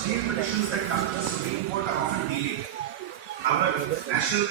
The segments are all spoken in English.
most jail petitions that come to the Supreme Court are often delayed. Our National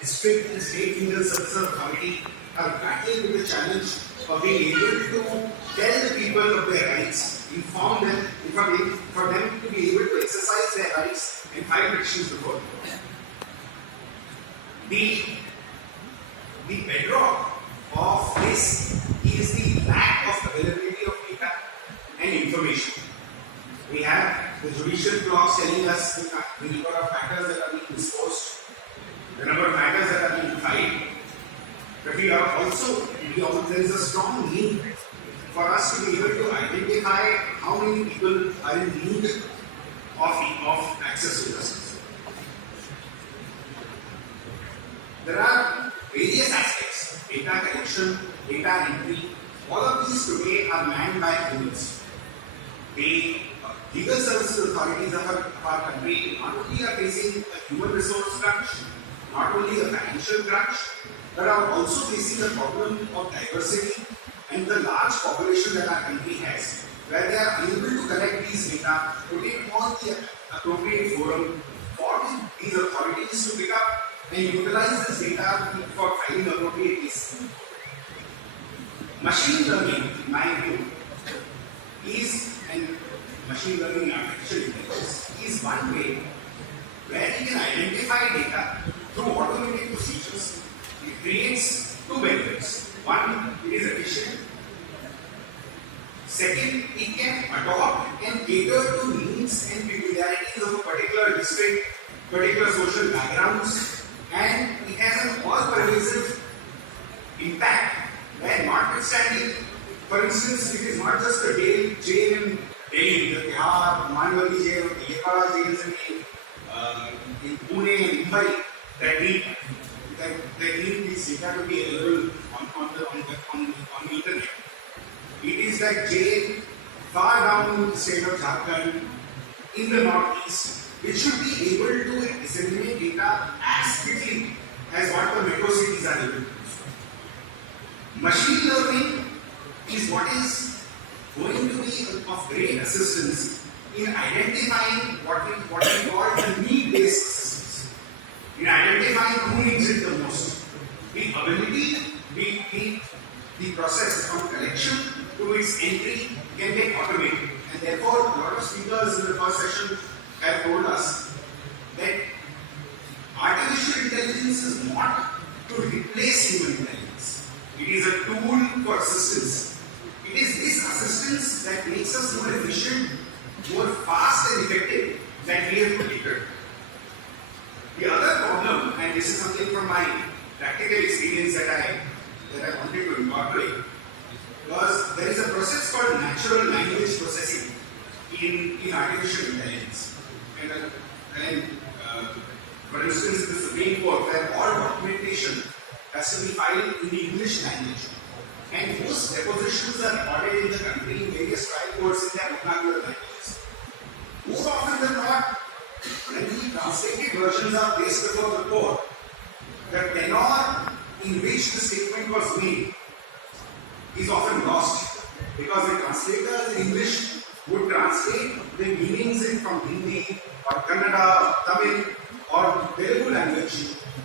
District and State Legal Services Authority are battling with the challenge of being able to tell the people of their rights, inform them, for them to be able to exercise their rights and file petitions before. The bedrock of this is the lack of availability of data and information. We have the judicial clocks telling us the number of matters that are being disposed, the number of matters that are being filed. But there is a strong need for us to be able to identify how many people are in need of access to justice. There are various aspects: data collection, data entry. All of these today are manned by humans. The legal services authorities of our country not only are facing a human resource crunch, not only a financial crunch, but are also facing the problem of diversity and the large population that our country has, where they are unable to collect these data, put it on the appropriate forum for these authorities to pick up and utilize this data for filing appropriate cases. Machine learning, in my view, machine learning and artificial intelligence is one way where you can identify data through automated procedures. It creates two benefits. One, it is efficient. Second, it can adopt and cater to needs and peculiarities of a particular district, particular social backgrounds, and it has an all-pervasive impact where, notwithstanding, for instance, it is not just a jail in Delhi, the Bihar, Manwali jail, the Yekala jails in Pune and Mumbai that need this data to be available on the internet. It is that jail far down in the state of Jharkhand, in the northeast, which should be able to disseminate data as quickly as what the metro cities are able to do. Machine learning is what is going to be of great assistance in identifying what we call the need-based assistance, in identifying who needs it the most. The ability, the process from collection to its entry can get automated, and therefore a lot of speakers in the first session have told us that artificial intelligence is not to replace human intelligence. It is a tool for assistance. It is this assistance that makes us more efficient, more fast and effective that we have to cater. The other problem, and this is something from my practical experience that I wanted to incorporate, was there is a process called natural language processing in artificial intelligence. And for instance, in the Supreme Court, where all documentation has to be filed in the English language. And most depositions are recorded in the country in various trial courts in their vernacular languages. More often than not, when the translated versions are placed before the court, the tenor in which the statement was made is often lost, because the translators in English would translate the meanings from Hindi or Kannada or Tamil or Telugu language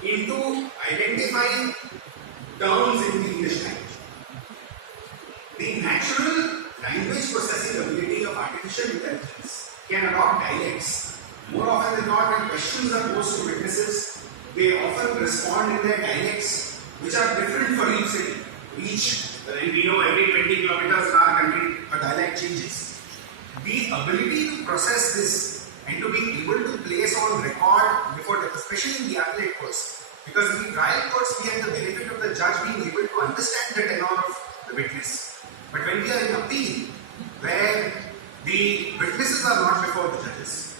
into identifying terms in the English language. The natural language processing ability of artificial intelligence can adopt dialects. More often than not, when questions are posed to witnesses, they often respond in their dialects, which are different for each city. And we know every 20 kilometers in our country, a dialect changes. The ability to process this and to be able to place on record before, especially in the appellate courts, because in the trial courts we have the benefit of the judge being able to understand the tenor of the witness. But when we are in appeal, where the witnesses are not before the judges,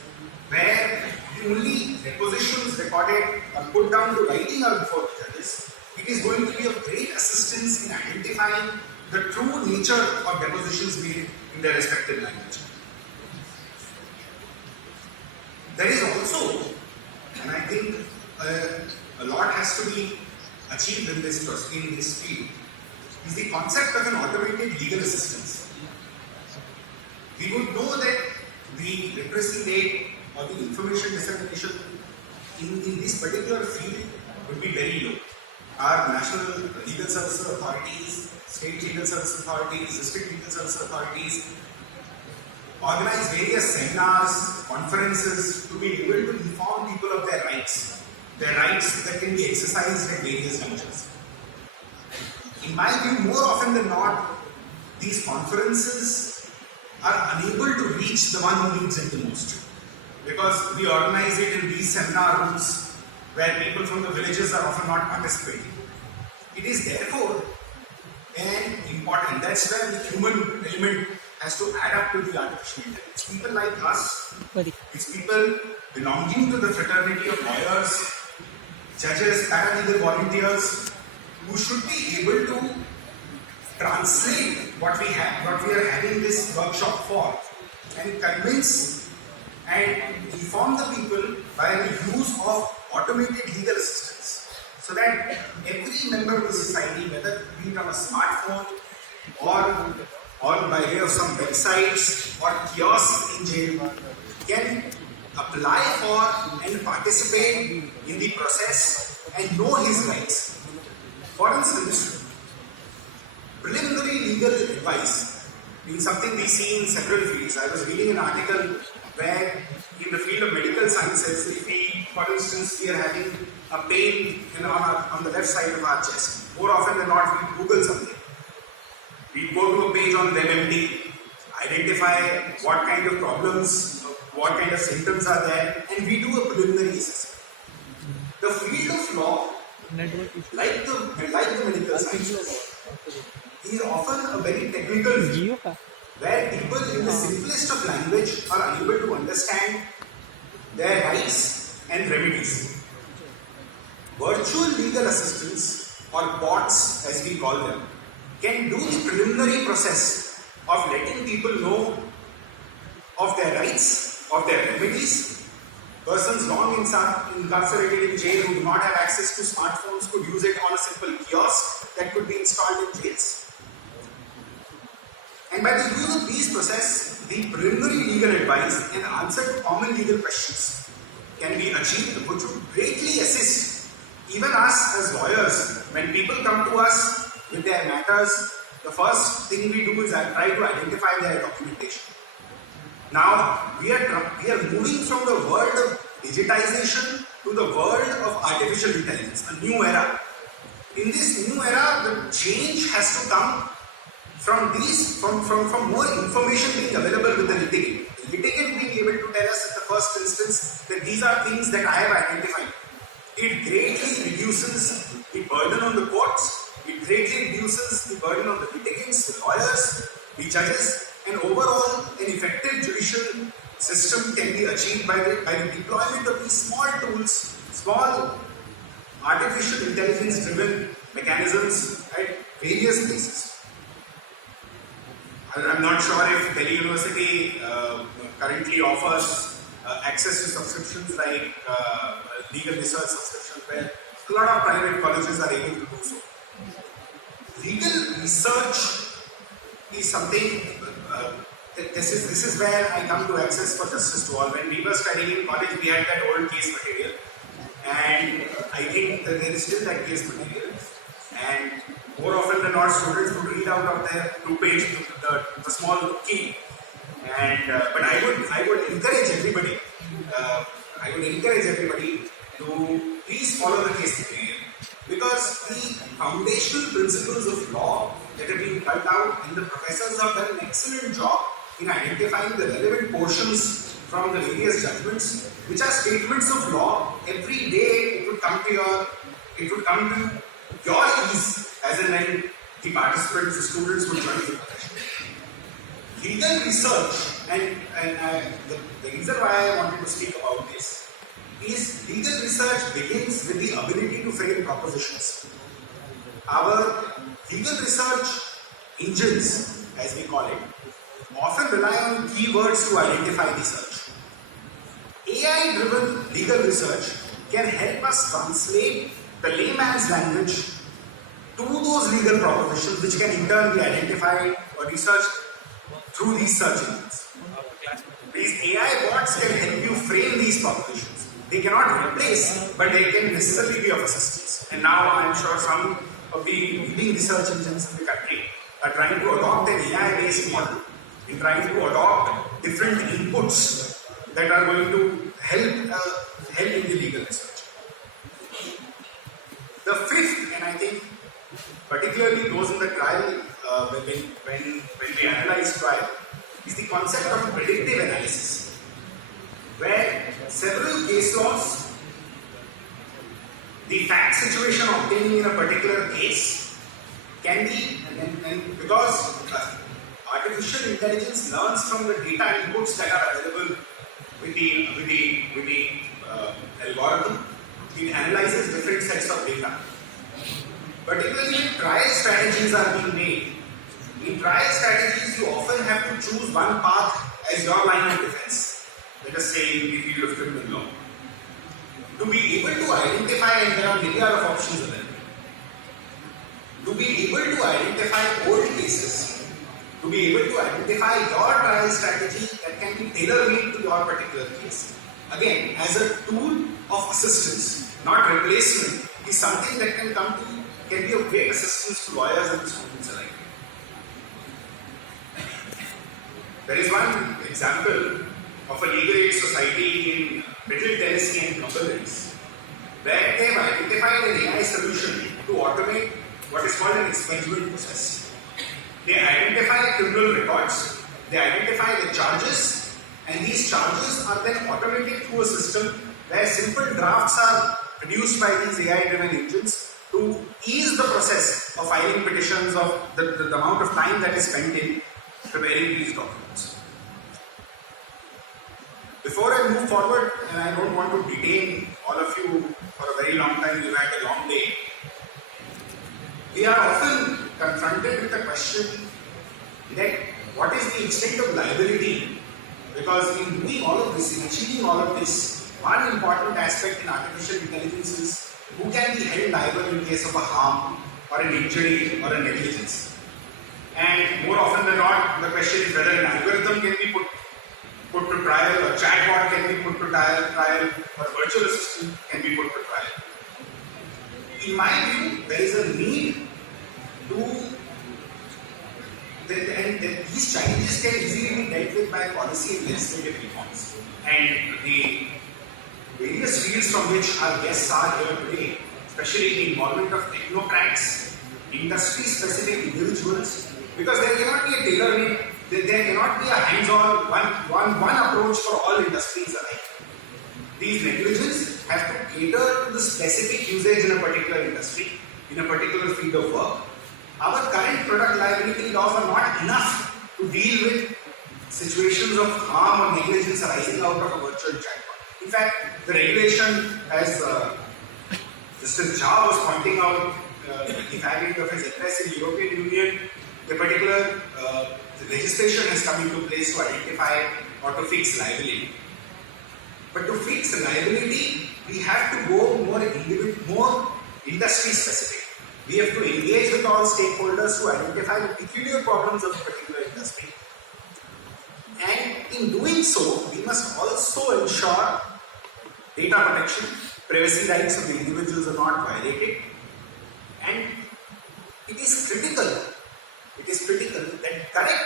where the only depositions recorded are put down to writing are before the judges, it is going to be of great assistance in identifying the true nature of depositions made in their respective language. There is also, and I think a lot has to be achieved in this field, is the concept of an automated legal assistance. We would know that the literacy rate or the information dissemination in this particular field would be very low. Our national legal services authorities, state legal service authorities, district legal service authorities organize various seminars, conferences to be able to inform people of their rights that can be exercised at various junctures. In my view, more often than not, these conferences are unable to reach the one who needs it the most, because we organize it in these seminar rooms where people from the villages are often not participating. It is therefore an important, that's where the human element has to add up to the artificial intelligence. People like us, it's people belonging to the fraternity of lawyers, judges, paralegal volunteers, who should be able to translate what we are having this workshop for, and convince and inform the people by the use of automated legal assistance, so that every member of the society, whether be it on a smartphone or by way of some websites or kiosks in jail, can apply for and participate in the process and know his rights. For instance, preliminary legal advice is something we see in several fields. I was reading an article where in the field of medical sciences, if we, for instance, we are having a pain on the left side of our chest, more often than not we Google something. We go to a page on WebMD, identify what kind of problems, what kind of symptoms are there, and we do a preliminary assessment. The field of law, like the medical sciences, is often a very technical field, where people in the simplest of language are unable to understand their rights and remedies. Virtual legal assistants, or bots as we call them, can do the preliminary process of letting people know of their rights, of their remedies. Persons long incarcerated in jail who do not have access to smartphones could use it on a simple kiosk that could be installed in jails. And by the use of these processes, the preliminary legal advice and answer to common legal questions can be achieved, which would greatly assist even us as lawyers. When people come to us with their matters, the first thing we do is try to identify their documentation. Now, we are moving from the world of digitization to the world of artificial intelligence, a new era. In this new era, the change has to come from more information being available with the litigant. The litigant being able to tell us at the first instance that these are things that I have identified. It greatly reduces the burden on the courts, it greatly reduces the burden on the litigants, the lawyers, the judges, and overall an effective judicial system can be achieved by the deployment of these small tools, small artificial intelligence driven mechanisms at various places. I'm not sure if Delhi University currently offers access to subscriptions like legal research subscriptions, where a lot of private colleges are able to do so. Legal research is something, this is where I come to access for justice to all. When we were studying in college, we had that old case material, and I think that there is still that case material, and more often than not, students would read out of their 2-page, the small key. And but I would encourage everybody. To please follow the case material, because the foundational principles of law that have been cut out, and the professors have done an excellent job in identifying the relevant portions from the various judgments, which are statements of law. Every day it would come to your ease as and when the participants, the students would join the profession. Legal research, and the reason why I wanted to speak about this is legal research begins with the ability to frame propositions. Our legal research engines, as we call it, often rely on keywords to identify research. AI-driven legal research can help us translate the layman's language to those legal propositions, which can in turn be identified or researched through these search engines. These AI bots can help you frame these propositions. They cannot replace, but they can necessarily be of assistance. And now I'm sure some of the leading research engines in the country are trying to adopt an AI-based model in trying to adopt different inputs that are going to help in the legal research. The fifth, and I think particularly those in the trial, when we analyze trial, is the concept of predictive analysis, where several case laws, the fact situation obtaining in a particular case can be, and because artificial intelligence learns from the data inputs that are available with the algorithm, it analyzes different sets of data. Particularly when trial strategies are being made, in trial strategies you often have to choose one path as your line of defense. Let us say in the field of criminal law. To be able to identify, and there are myriad of options available, to be able to identify old cases, to be able to identify your trial strategy that can be tailor-made to your particular case. Again, as a tool of assistance, not replacement, is something that can be of great assistance to lawyers and students alike. There is one example of a legal aid society in Middle Tennessee and Cumberland, where they have identified an AI solution to automate what is called an expungement process. They identify criminal records, they identify the charges, and these charges are then automated through a system where simple drafts are produced by these AI-driven engines to ease the process of filing petitions, of the amount of time that is spent in preparing these documents. Before I move forward, and I don't want to detain all of you for a very long time, we've had a long day. We are often confronted with the question that what is the extent of liability? Because in doing all of this, in achieving all of this, one important aspect in artificial intelligence is who can be held liable in case of a harm or an injury or a negligence. And more often than not, the question is whether an algorithm can be put to trial, or chatbot can be put to trial, or a virtual assistant can be put to trial. In my view, there is a need to, and these challenges can easily be dealt with by policy and legislative reforms. And the various fields from which our guests are here today, especially the involvement of technocrats, industry-specific individuals, because there cannot be a tailor-made, there cannot be a hands-on one approach for all industries alike. These negligence have to cater to the specific usage in a particular industry, in a particular field of work. Our current product liability laws are not enough to deal with situations of harm or negligence arising out of a virtual chatbot. In fact, the regulation, as Justice Jha was pointing out the fact of his address in the European Union, the particular legislation has come into place to identify or to fix liability. But to fix liability, we have to go more industry specific. We have to engage with all stakeholders to identify the peculiar problems of a particular industry. And in doing so, we must also ensure data protection, privacy rights of the individuals are not violated. And it is critical that correct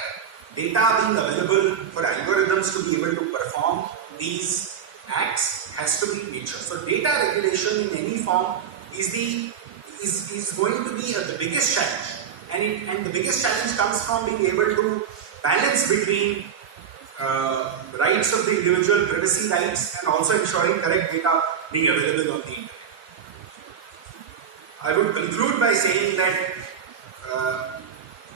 data being available for algorithms to be able to perform these acts has to be made sure. So data regulation in any form is going to be the biggest challenge, and the biggest challenge comes from being able to balance between rights of the individual, privacy rights, and also ensuring correct data being available on the internet. I would conclude by saying that,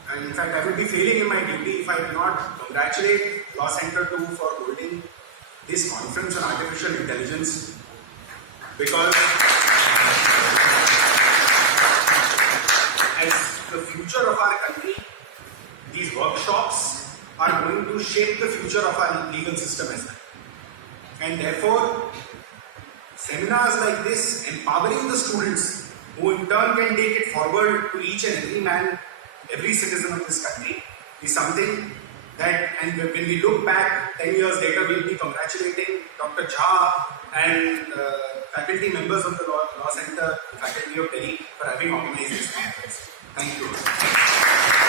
and in fact I would be failing in my duty if I did not congratulate Law Center 2 for holding this conference on artificial intelligence, because as the future of our country, these workshops are going to shape the future of our legal system as well. And therefore, seminars like this, empowering the students, who in turn can take it forward to each and every man, every citizen of this country, is something that, and when we look back 10 years later, we'll be congratulating Dr. Jha and faculty members of the Law Center, the faculty of Delhi, for having organized this conference. Thank you.